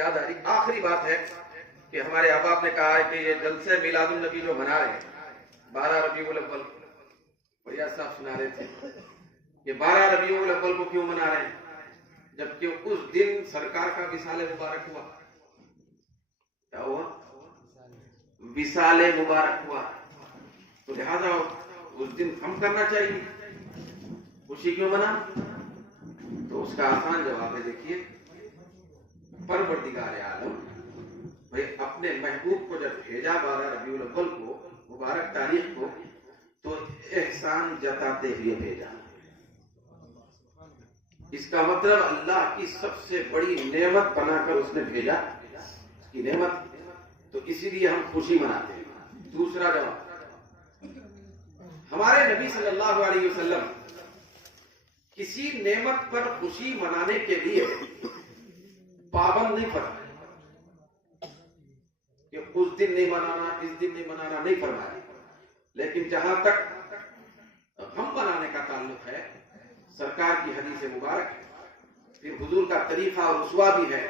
یاد آ رہی آخری بات ہے کہ ہمارے احباب نے کہا ہے کہ یہ جلسہ میلاد النبی جو منا رہے ہیں 12 ربیع الاول، فیاض صاحب سنا رہے تھے کہ 12 ربیع الاول کو کیوں منا رہے ہیں، جبکہ اس دن سرکار کا وصال مبارک ہوا۔ کیا ہوا؟ وصال مبارک ہوا، تو لہذا اس دن ہم کرنا چاہیے۔ خوشی کیوں منا؟ تو اس کا آسان جواب ہے، دیکھیے پروردگار عالم بھائی اپنے محبوب کو جب بھیجا 12 ربیع الاول کو، مبارک تاریخ کو، تو احسان جتاتے ہوئے بھیجا۔ اس کا مطلب اللہ کی سب سے بڑی نعمت بنا کر اس نے بھیجا، اس کی نعمت، تو اسی لیے ہم خوشی مناتے ہیں۔ دوسرا جواب، ہمارے نبی صلی اللہ علیہ وسلم کسی نعمت پر خوشی منانے کے لیے پابند نہیں فرمایا کہ اس دن نہیں منانا، اس دن نہیں منانا، نہیں فرمایا۔ لیکن جہاں تک غم منانے کا تعلق ہے، سرکار کی حدیث مبارک ہے، پھر حضور کا طریقہ اور اسوا بھی ہے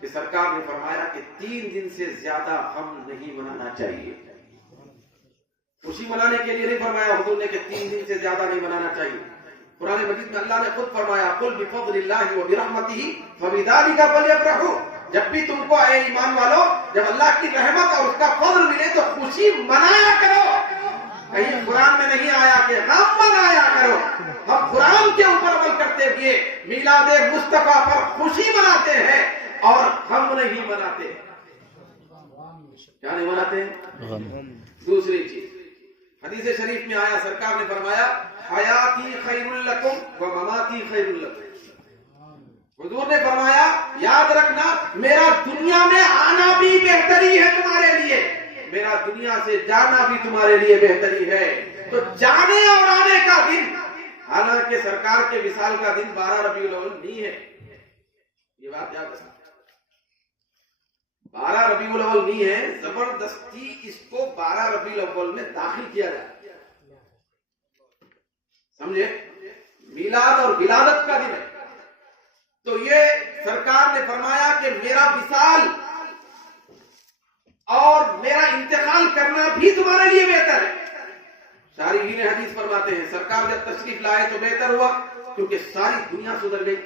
کہ سرکار نے فرمایا کہ 3 دن سے زیادہ غم نہیں منانا چاہیے۔ خوشی منانے کے لیے نہیں فرمایا حضور نے کہ 3 دن سے زیادہ نہیں منانا چاہیے۔ قرآن مجید میں اللہ نے خود فرمایا قل بفضل اللہ وبرحمتہ فبذلک فلیفرحوا، جب بھی تم کو اے ایمان والو جب اللہ کی رحمت اور اس کا فضل ملے تو خوشی منایا کرو۔ کہیں قرآن میں نہیں آیا کہ غم منایا کرو، ہم قرآن کے اوپر عمل کرتے ہوئے میلاد مصطفیٰ پر خوشی مناتے ہیں اور غم نہیں مناتے۔ کیا نہیں مناتے؟ دوسری چیز، حدیث شریف میں آیا، سرکار نے فرمایا حیاتی خیر لکم و مماتی خیر لکم۔ حضور نے فرمایا یاد رکھنا میرا دنیا میں آنا بھی بہتری ہے تمہارے لیے، میرا دنیا سے جانا بھی تمہارے لیے بہتری ہے۔ تو جانے اور آنے کا دن، حالانکہ سرکار کے وصال کا دن 12 ربیع الاول نہیں ہے، یہ بات یاد رکھنا، 12 ربیع الاول نہیں ہے، زبردستی اس کو 12 ربیع الاول میں داخل کیا جائے، سمجھے؟ میلاد اور ولادت کا دن ہے۔ تو یہ سرکار نے فرمایا کہ میرا وصال اور میرا انتقال کرنا بھی تمہارے لیے بہتر ہے۔ شارحین حدیث فرماتے ہیں سرکار جب تشریف لائے تو بہتر ہوا، کیونکہ ساری دنیا سدھر گئی،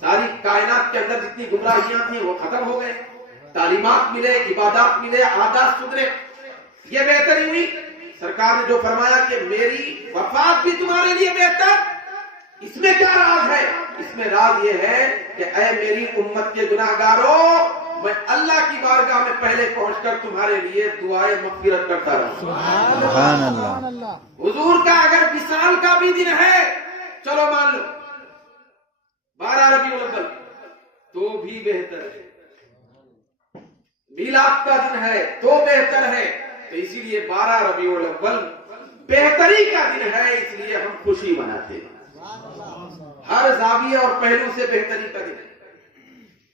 ساری کائنات کے اندر جتنی گمراہیاں تھیں وہ ختم ہو گئے، تعلیمات ملے، عبادات ملے، عادات سدھرے، یہ بہتری ہوئی۔ سرکار نے جو فرمایا کہ میری وفات بھی تمہارے لیے بہتر، اس میں کیا راز ہے؟ اس میں راز یہ ہے کہ اے میری امت کے گناہگاروں، میں اللہ کی بارگاہ میں پہلے پہنچ کر تمہارے لیے دعائے مغفرت کرتا رہا۔ سبحان اللہ۔ حضور کا اگر وصال کا بھی دن ہے، چلو مان لو 12 ربیع الاول، تو بھی بہتر ہے، میلاد کا دن ہے تو بہتر ہے، تو اسی لیے 12 ربیع الاول بہتری کا دن ہے، اس لیے ہم خوشی مناتے ہیں، ہر زاویہ اور پہلو سے بہتری کا دن ہے،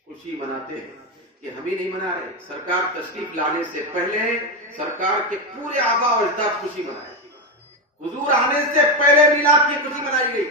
خوشی مناتے ہیں۔ کہ ہم ہی نہیں منا رہے، سرکار تشریف لانے سے پہلے سرکار کے پورے آبا و اجداد خوشی منائے، حضور آنے سے پہلے میلاد کی خوشی منائی گئی۔